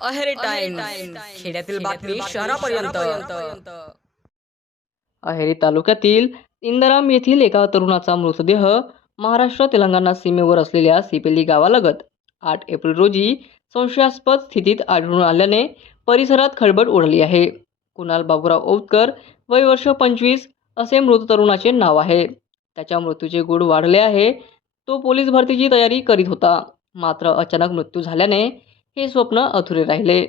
Aheri times खेड्यातील बातमी शहरापर्यंत. अहेरी तालुक्यातील इंदराम येथील एका तरुणाचा मृतदेह महाराष्ट्र तेलंगणा सीमेवर असलेल्या सिपेली गावालगत 8 एप्रिल रोजी संशयास्पद स्थितीत आढळून आल्याने परिसरात खळबळ उडाली आहे. कुणाल बाबूराव औतकर, वय वर्ष 25 असे मृत तरुणाचे नाव आहे. त्याच्या मृत्यूचे गूढ वाढले आहे. तो पोलीस भरतीची तयारी करीत होता. मात्र अचानक मृत्यू झाल्याने हे स्वप्न अधुरे राहिले.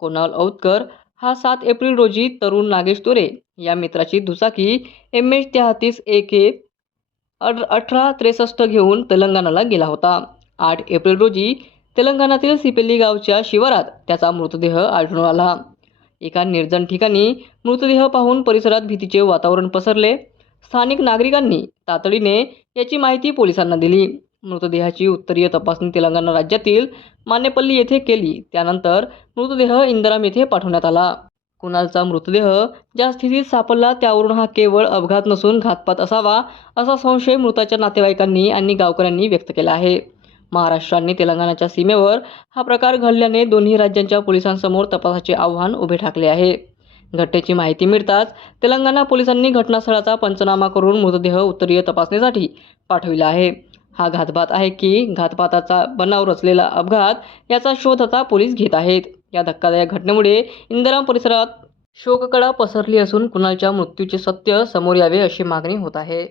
कुणाल औतकर हा 7 एप्रिल रोजी तरुण नागेश तुरे या मित्राची दुचाकी MH-33 AK 1863 घेऊन तेलंगणाला गेला होता. 8 एप्रिल रोजी तेलंगणातील सिपेली गावच्या शिवारात त्याचा मृतदेह आढळून आला. एका निर्जन ठिकाणी मृतदेह पाहून परिसरात भीतीचे वातावरण पसरले. स्थानिक नागरिकांनी तातडीने याची माहिती पोलिसांना दिली. मृतदेहाची उत्तरीय तपासणी तेलंगणा राज्यातील मानेपल्ली येथे केली. त्यानंतर मृतदेह इंदराम येथे पाठवण्यात आला. कुणालचा मृतदेह ज्या स्थितीत सापडला त्यावरून हा केवळ अपघात नसून घातपात असावा असा संशय मृताच्या नातेवाईकांनी आणि गावकऱ्यांनी व्यक्त केला आहे. महाराष्ट्र आणि तेलंगणाच्या सीमेवर हा प्रकार घडल्याने दोन्ही राज्यांच्या पोलिसांसमोर तपासाचे आव्हान उभे ठाकले आहे. घटनेची माहिती मिळताच तेलंगणा पोलिसांनी घटनास्थळाचा पंचनामा करून मृतदेह उत्तरीय तपासणीसाठी पाठविला आहे. हा घातपात आहे की घातपाताचा बनाव रचलेला अपघात याचा शोध आता पोलीस घेत आहेत. या धक्कादायक घटनेमुळे इंदराम परिसरात शोककळा पसरली असून कुणालच्या मृत्यूचे सत्य समोर यावे अशी मागणी होत आहे.